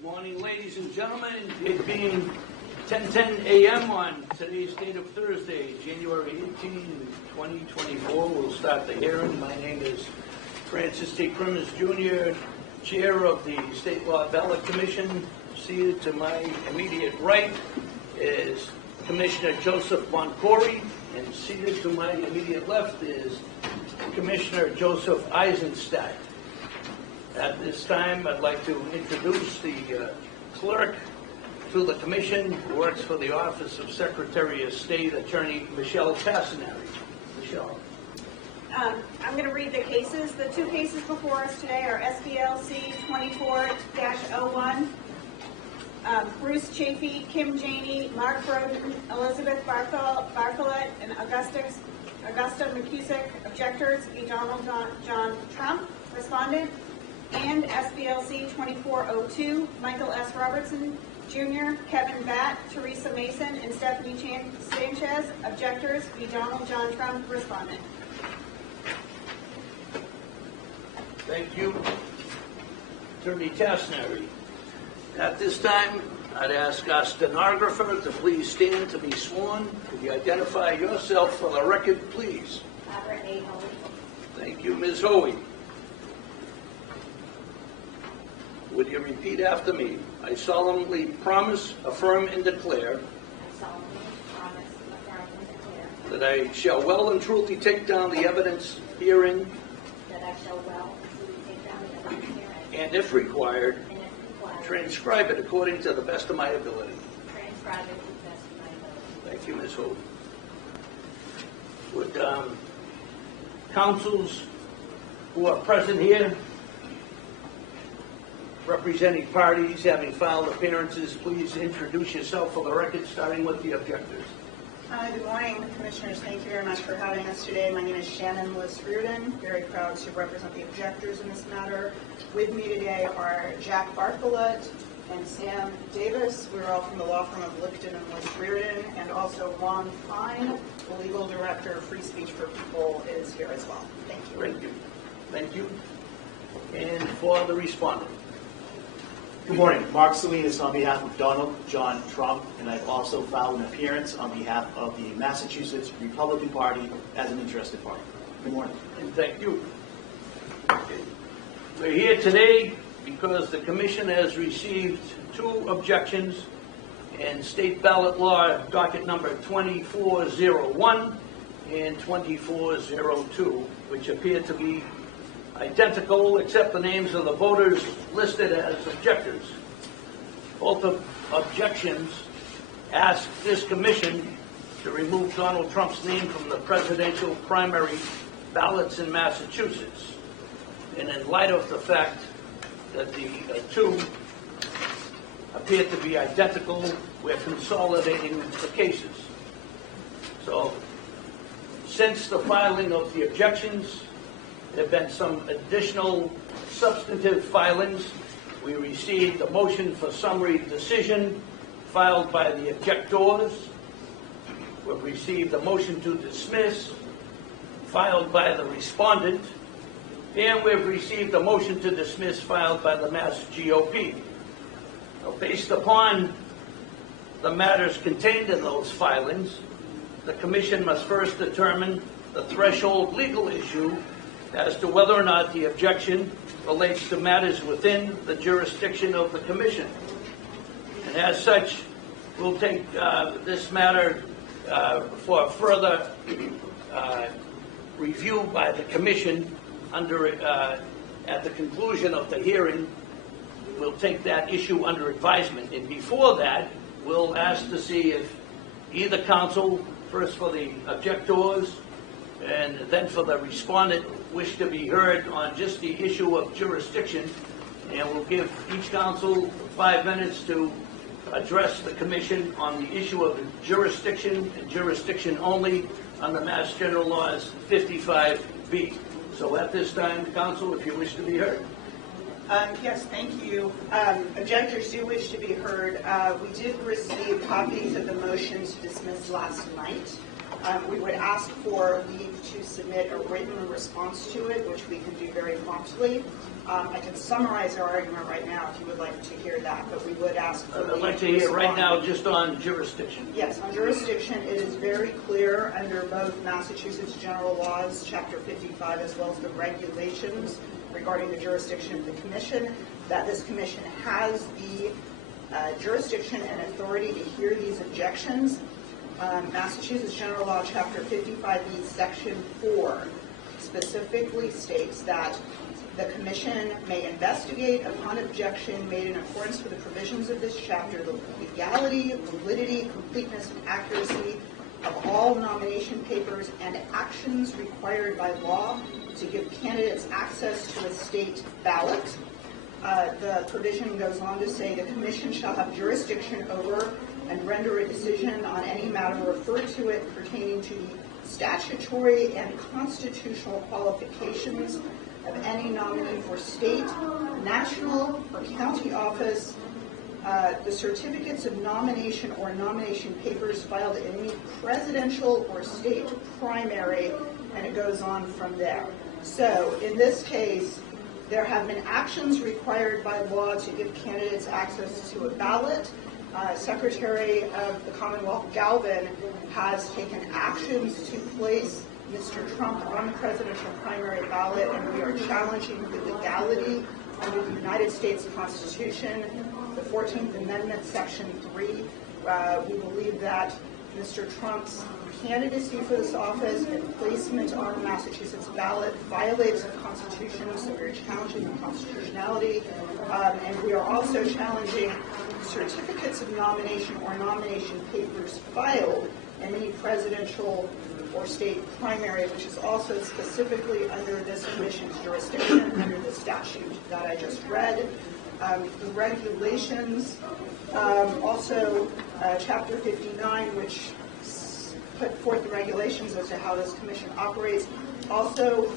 Good morning, ladies and gentlemen. It being 10:10 a.m. on today's date of Thursday, January 18, 2024, we'll start the hearing. My name is Francis T. Crimmins, Jr., Chair of the State Ballot Commission. Seated to my immediate right is Commissioner Joseph Boncory, and seated to my immediate left is Commissioner Joseph Eisenstadt. At this time, I'd like to introduce the clerk to the commission, who works for the Office of Secretary of State, Attorney Michelle Tassinari. Michelle. I'm going to read the cases. The two cases before us today are SBLC 24-01, Bruce Chafee, Kim Janey, Mark Broden, Elizabeth Bartholet, and Augusta McCusick, objectors, E. Donald John Trump, respondent, and SBLC 2402, Michael S. Robertson, Jr., Kevin Batt, Teresa Mason, and Stephanie Sanchez, objectors, E. Donald John Trump, respondent. Thank you, Attorney Tassinari. At this time, I'd ask our stenographer to please stand to be sworn. Could you identify yourself for the record, please? Barbara A. Hoey. Thank you, Ms. Hoey. Would you repeat after me? I solemnly promise, affirm, and declare I solemnly promise, affirm, and declare that I shall well and truly take down the evidence herein, that I shall well and truly take down the evidence herein, and if required, and if required, transcribe it according to the best of my ability. transcribe it to the best of my ability. Thank you, Ms. Hope. Would councils who are present here, representing parties having filed appearances, please introduce yourself for the record, starting with the objectors. Good morning, Commissioners. Thank you very much for having us today. My name is Shannon Liss-Reardon. Very proud to represent the objectors in this matter. With me today are Jack Bartholet and Sam Davis. We're all from the law firm of Lipton and Liss-Reardon, and also Ron Fine, the legal director of Free Speech for People, is here as well. Thank you. Thank you. Thank you. And for the respondent. Good morning. Mark Salinas on behalf of Donald John Trump, and I've also filed an appearance on behalf of the Massachusetts Republican Party as an interested party. Good morning. And thank you. We're here today because the commission has received two objections in state ballot law docket number 2401 and 2402, which appear to be identical except the names of the voters listed as objectors. Both of objections ask this commission to remove Donald Trump's name from the presidential primary ballots in Massachusetts. And in light of the fact that the two appear to be identical, we're consolidating the cases. So, since the filing of the objections, there have been some additional substantive filings. We received a motion for summary decision filed by the objectors. We've received a motion to dismiss filed by the respondent. And we've received a motion to dismiss filed by the Mass GOP. Now, based upon the matters contained in those filings, the commission must first determine the threshold legal issue as to whether or not the objection relates to matters within the jurisdiction of the commission. And as such, we'll take this matter for further review by the commission under at the conclusion of the hearing. We'll take that issue under advisement. And before that, we'll ask to see if either counsel, first for the objectors and then for the respondent, wish to be heard on just the issue of jurisdiction, and we'll give each counsel 5 minutes to address the commission on the issue of jurisdiction and jurisdiction only under Mass General Laws 55B. So at this time, counsel, if you wish to be heard. Yes, thank you. Objectors do wish to be heard. We did receive copies of the motion to dismiss last night. We would ask for leave to submit a written response to it, which we can do very promptly. I can summarize our argument right now if you would like to hear that, but we would ask for leave I'd like to hear right respond. now just on jurisdiction. Yes, on jurisdiction, it is very clear under both Massachusetts general laws, Chapter 55, as well as the regulations regarding the jurisdiction of the commission, that this commission has the jurisdiction and authority to hear these objections. Massachusetts general law, Chapter 55B, Section 4, specifically states that the commission may investigate upon objection made in accordance with the provisions of this chapter the legality, validity, completeness, and accuracy of all nomination papers and actions required by law to give candidates access to a state ballot. The provision goes on to say the commission shall have jurisdiction over and render a decision on any matter referred to it pertaining to the statutory and constitutional qualifications of any nominee for state, national, or county office, the certificates of nomination or nomination papers filed in any presidential or state primary, and it goes on from there. So in this case, there have been actions required by law to give candidates access to a ballot. Secretary of the Commonwealth Galvin has taken actions to place Mr. Trump on the presidential primary ballot, and we are challenging the legality under the United States Constitution, the 14th Amendment, Section 3. We believe that Mr. Trump's candidacy for this office and placement on the Massachusetts ballot violates the Constitution, so we're challenging the constitutionality, and we are also challenging certificates of nomination or nomination papers filed in any presidential or state primary, which is also specifically under this commission's jurisdiction under the statute that I just read. The regulations, also Chapter 59, which put forth the regulations as to how this commission operates, also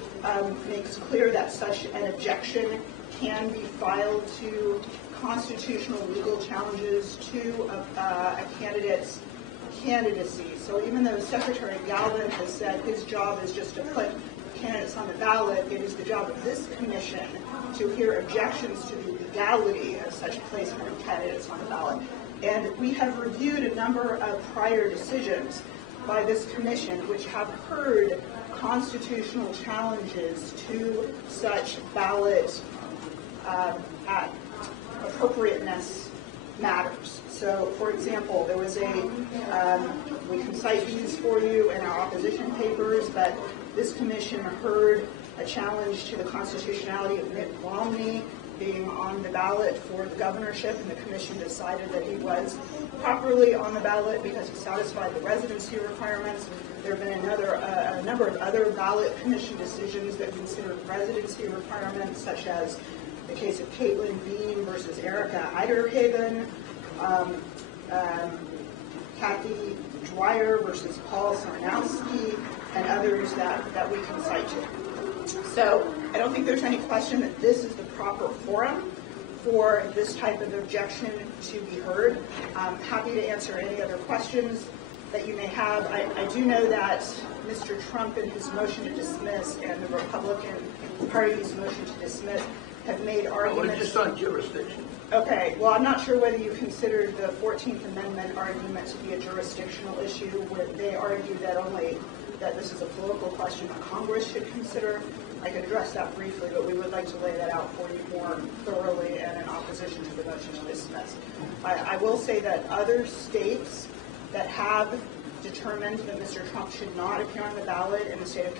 makes clear that such an objection can be filed to constitutional legal challenges to a candidate's candidacy. So even though Secretary Galvin has said his job is just to put candidates on the ballot, it is the job of this commission to hear objections to the legality of such placement of candidates on the ballot. And we have reviewed a number of prior decisions by this commission which have heard constitutional challenges to such ballot appropriateness matters. So, for example, there was we can cite these for you in our opposition papers, but this commission heard a challenge to the constitutionality of Mitt Romney being on the ballot for the governorship, and the commission decided that he was properly on the ballot because he satisfied the residency requirements. There have been a number of other ballot commission decisions that consider residency requirements, such as the case of Caitlin Bean versus Erica Eiderhaven, Kathy Dwyer versus Paul Sarnowski, and others that we can cite to. So I don't think there's any question that this is the proper forum for this type of objection to be heard. I'm happy to answer any other questions that you may have. I do know that Mr. Trump in his motion to dismiss and the Republican Party's motion to dismiss have made arguments. Just on jurisdiction. Okay, well, I'm not sure whether you consider the 14th Amendment argument to be a jurisdictional issue, where they argue that this is a political question that Congress should consider. I could address that briefly, but we would like to lay that out for you more thoroughly and in opposition to the motion to dismiss. I will say that other states that have determined that Mr. Trump should not appear on the ballot in the state of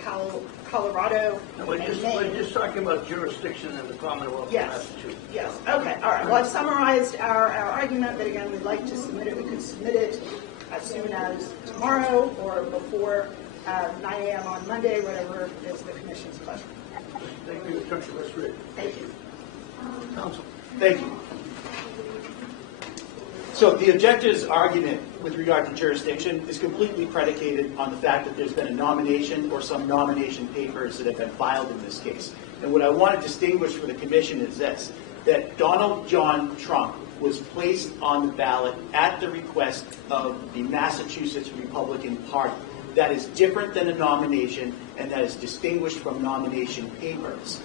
Colorado No, we're and Maine. just talking about jurisdiction in the Commonwealth of Yes. Massachusetts. Yes. Okay. All right. Well, I've summarized our argument, but again, we'd like to submit it. We could submit it as soon as tomorrow or before 9 a.m. on Monday, whatever is the commission's pleasure. Thank you, Councilor Reed. Thank you. Council. Thank you. So the objector's argument with regard to jurisdiction is completely predicated on the fact that there's been a nomination or some nomination papers that have been filed in this case. And what I want to distinguish for the commission is this, that Donald John Trump was placed on the ballot at the request of the Massachusetts Republican Party. that is different than a nomination and that is distinguished from nomination papers.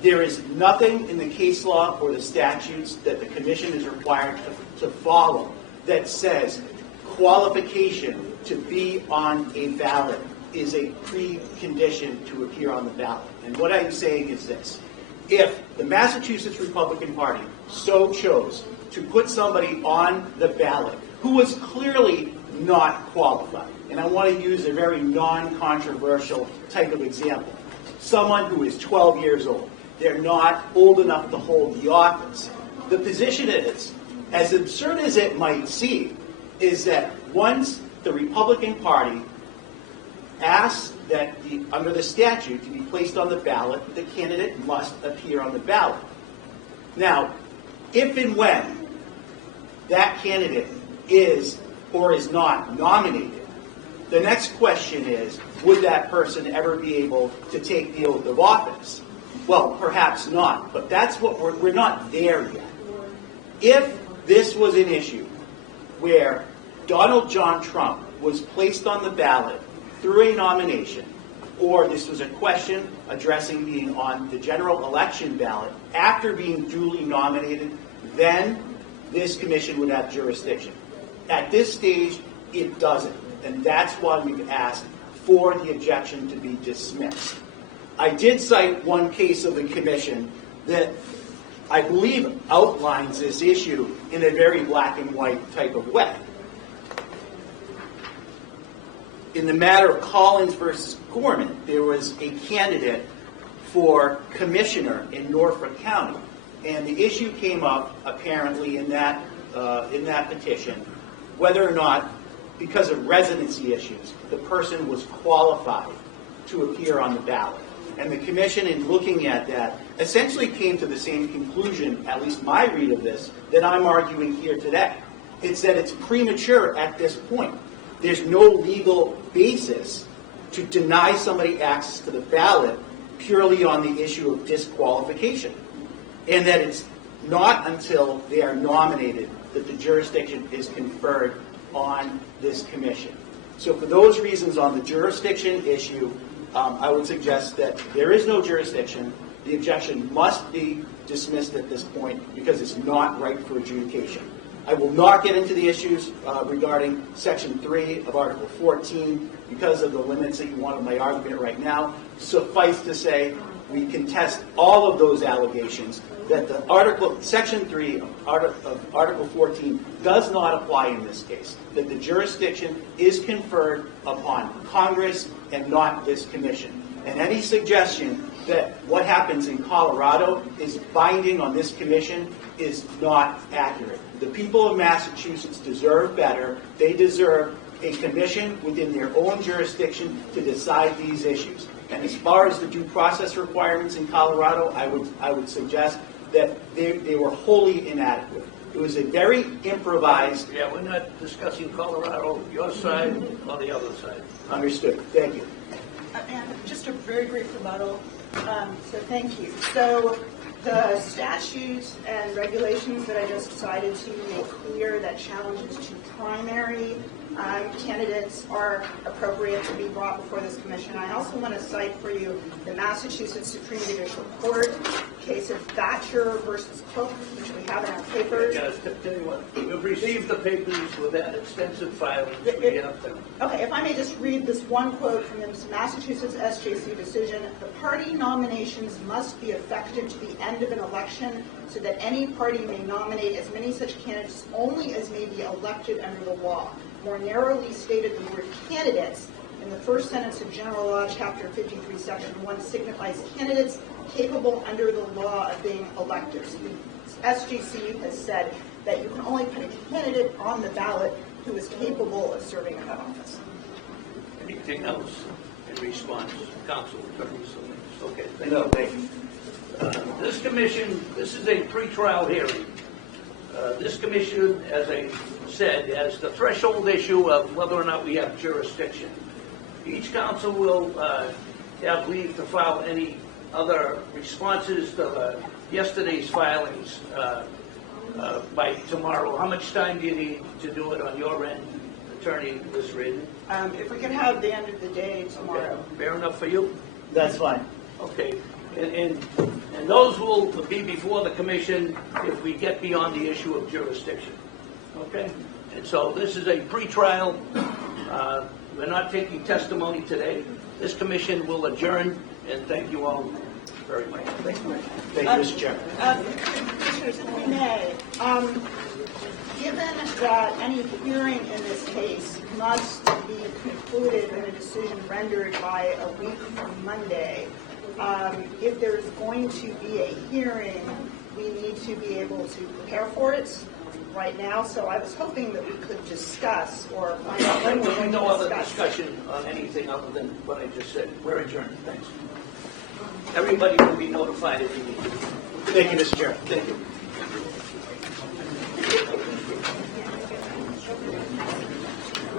There is nothing in the case law or the statutes that the commission is required to follow that says qualification to be on a ballot is a precondition to appear on the ballot. And what I'm saying is this. If the Massachusetts Republican Party so chose to put somebody on the ballot who was clearly not qualified, and I want to use a very non-controversial type of example, someone who is 12 years old, they're not old enough to hold the office. The position is, as absurd as it might seem, is that once the Republican Party asks that under the statute to be placed on the ballot, the candidate must appear on the ballot. Now, if and when that candidate is or is not nominated, the next question is, would that person ever be able to take the oath of office? Well, perhaps not, but that's what we're not there yet. If this was an issue where Donald John Trump was placed on the ballot through a nomination, or this was a question addressing being on the general election ballot after being duly nominated, then this commission would have jurisdiction. At this stage, it doesn't, and that's why we've asked for the objection to be dismissed. I did cite one case of the commission that I believe outlines this issue in a very black and white type of way. In the matter of Collins versus Gorman, there was a candidate for commissioner in Norfolk County, and the issue came up apparently in that petition whether or not, because of residency issues, the person was qualified to appear on the ballot. And the commission, in looking at that, essentially came to the same conclusion, at least my read of this, that I'm arguing here today. It's that it's premature at this point. There's no legal basis to deny somebody access to the ballot purely on the issue of disqualification. And that it's not until they are nominated that the jurisdiction is conferred on this commission. So for those reasons on the jurisdiction issue, I would suggest that there is no jurisdiction. The objection must be dismissed at this point because it's not ripe for adjudication. I will not get into the issues regarding Section 3 of Article 14 because of the limits that you want of my argument right now. Suffice to say, we contest all of those allegations that the Section 3 of Article 14 does not apply in this case, that the jurisdiction is conferred upon Congress and not this commission. And any suggestion that what happens in Colorado is binding on this commission is not accurate. The people of Massachusetts deserve better. They deserve a commission within their own jurisdiction to decide these issues. And as far as the due process requirements in Colorado, I would suggest that they were wholly inadequate. It was a very improvised... Yeah, we're not discussing Colorado, your side or the other side. Understood. Thank you. And just a very brief rebuttal. So thank you. So the statutes and regulations that I just cited to you make clear that challenges to primary candidates are appropriate to be brought before this commission. I also want to cite for you the Massachusetts Supreme Judicial Court case of Thatcher versus Cook, which we have in our papers. Yeah, tell you what, we've received the papers with that extensive filing. Okay, if I may just read this one quote from the Massachusetts SJC decision. The party nominations must be effective to the end of an election so that any party may nominate as many such candidates only as may be elected under the law. More narrowly stated, the word candidates in the first sentence of General Law, Chapter 53, Section 1, signifies candidates capable under the law of being elected. So the SJC has said that you can only put a candidate on the ballot who is capable of serving in that office. Anything else in response, Council? Okay, thank No, you. thank you. This commission, this is a pre-trial hearing. This commission, as I said, has the threshold issue of whether or not we have jurisdiction. Each council will have leave to file any other responses to yesterday's filings by tomorrow. How much time do you need to do it on your end? Attorney Liz Reardon. If we can have the end of the day tomorrow. Fair enough for you? That's fine. Okay, and those will be before the commission if we get beyond the issue of jurisdiction. Okay? And so this is a pretrial. We're not taking testimony today. This commission will adjourn, and thank you all very much. Thank you, Mr. Chairman. Commissioners, if we may, given that any hearing in this case must be concluded and a decision rendered by a week from Monday, if there's going to be a hearing, we need to be able to prepare for it right now. So I was hoping that we could discuss or find out when we're going No to other discuss. discussion on anything other than what I just said. We're adjourned. Thanks. Everybody will be notified if you need to. Thank you, Mr. Chairman. Thank you.